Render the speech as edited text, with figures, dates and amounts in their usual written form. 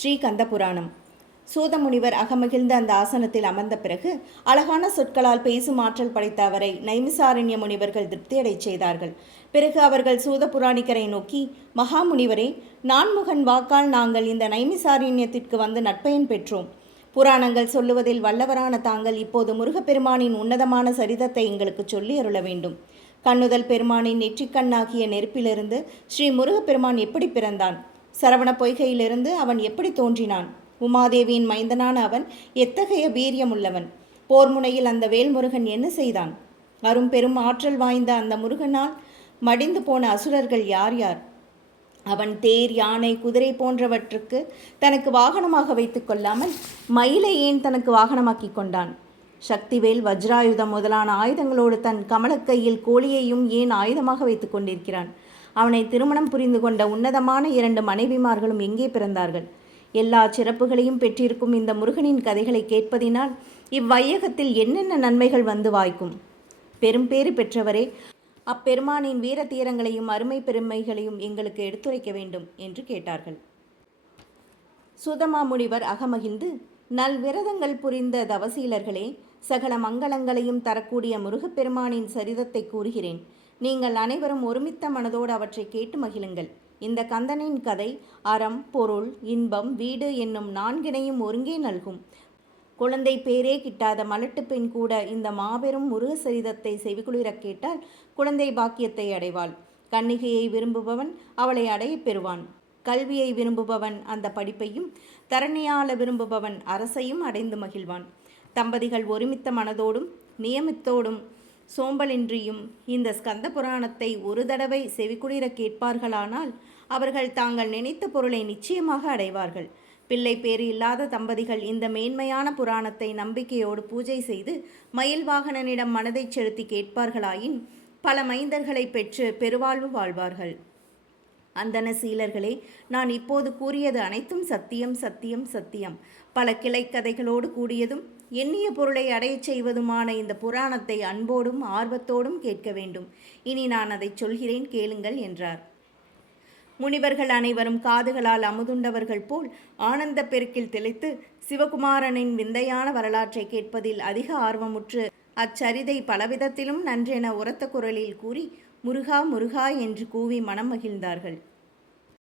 ஸ்ரீகந்த புராணம். சூதமுனிவர் அகமகிழ்ந்த அந்த ஆசனத்தில் அமர்ந்த பிறகு அழகான சொற்களால் பேசும் ஆற்றல் படைத்த அவரை நைமிசாரண்ய முனிவர்கள் திருப்தியடைச் செய்தார்கள். பிறகு அவர்கள் சூத புராணிக்கரை நோக்கி, மகாமுனிவரே, நான்முகன் வாக்கால் நாங்கள் இந்த நைமிசாரண்யத்திற்கு வந்து நற்பயன் பெற்றோம். புராணங்கள் சொல்லுவதில் வல்லவரான தாங்கள் இப்போது முருகப்பெருமானின் உன்னதமான சரிதத்தை எங்களுக்கு சொல்லி அருள வேண்டும். கண்ணுதல் பெருமானின் நெற்றிக்கண்ணாகிய நெருப்பிலிருந்து ஸ்ரீ முருகப்பெருமான் எப்படி பிறந்தான்? சரவண பொய்கையிலிருந்து அவன் எப்படி தோன்றினான்? உமாதேவியின் மைந்தனான அவன் எத்தகைய வீரியமுள்ளவன்? போர் முனையில் அந்த வேல்முருகன் என்ன செய்தான்? பெரும் ஆற்றல் வாய்ந்த அந்த முருகனால் மடிந்து போன அசுரர்கள் யார் யார்? அவன் தேர், யானை, குதிரை போன்றவற்றுக்கு தனக்கு வாகனமாக வைத்து கொள்ளாமல் மயிலை ஏன் தனக்கு வாகனமாக்கி கொண்டான்? சக்திவேல், வஜ்ராயுதம் முதலான ஆயுதங்களோடு தன் கமலக்கையில் கோழியையும் ஏன் ஆயுதமாக வைத்து கொண்டிருக்கிறான்? அவனை திருமணம் புரிந்து கொண்ட உன்னதமான 2 மனைவிமார்களும் எங்கே பிறந்தார்கள்? எல்லா சிறப்புகளையும் பெற்றிருக்கும் இந்த முருகனின் கதைகளை கேட்பதினால் இவ்வையகத்தில் என்னென்ன நன்மைகள் வந்து வாய்க்கும்? பெரும்பேறு பெற்றவரே, அப்பெருமானின் வீர தீரங்களையும் அருமை பெருமைகளையும் எங்களுக்கு எடுத்துரைக்க வேண்டும் என்று கேட்டார்கள். சுதமாமுனிவர் அகமகிழ்ந்து, நல்விரதங்கள் புரிந்த தவசீலர்களே, சகல மங்களங்களையும் தரக்கூடிய முருகப்பெருமானின் சரிதத்தை கூறுகிறேன். நீங்கள் அனைவரும் ஒருமித்த மனதோடு அவற்றை கேட்டு மகிழுங்கள். இந்த கந்தனின் கதை அறம், பொருள், இன்பம், வீடு என்னும் 4னையும் ஒருங்கே நல்கும். குழந்தை பேரே கிட்டாத மலட்டு பெண் கூட இந்த மாபெரும் முருக சரிதத்தை செவிகுளிர கேட்டால் குழந்தை பாக்கியத்தை அடைவாள். கன்னிகையை விரும்புபவன் அவளை அடைய பெறுவான். கல்வியை விரும்புபவன் அந்த படிப்பையும், தரணியாள விரும்புபவன் அரசையும் அடைந்து மகிழ்வான். தம்பதிகள் ஒருமித்த மனதோடும் நியமித்தோடும் சோம்பலின்றியும் இந்த ஸ்கந்த புராணத்தை ஒரு தடவை செவிக்குளிர கேட்பார்களானால் அவர்கள் தாங்கள் நினைத்த பொருளை நிச்சயமாக அடைவார்கள். பிள்ளை பேறு இல்லாத தம்பதிகள் இந்த மேன்மையான புராணத்தை நம்பிக்கையோடு பூஜை செய்து மயில் வாகனனிடம் மனதை செலுத்தி கேட்பார்களாயின் பல மைந்தர்களை பெற்று பெருவாழ்வு வாழ்வார்கள். அந்தன சீலர்களே, நான் இப்போது கூறியது அனைத்தும் சத்தியம், சத்தியம், சத்தியம். பல கிளைக்கதைகளோடு கூடியதும் எண்ணிய பொருளை அடையச் செய்வதுமான இந்த புராணத்தை அன்போடும் ஆர்வத்தோடும் கேட்க வேண்டும். இனி நான் அதை சொல்கிறேன், கேளுங்கள் என்றார். முனிவர்கள் அனைவரும் காதுகளால் அமுதுண்டவர்கள் போல் ஆனந்த பெருக்கில் திளைத்து சிவகுமாரனின் விந்தையான வரலாற்றை கேட்பதில் அதிக ஆர்வமுற்று அச்சரிதை பலவிதத்திலும் நன்றென உரத்த குரலில் கூறி முருகா முருகா என்று கூவி மனம் மகிழ்ந்தார்கள்.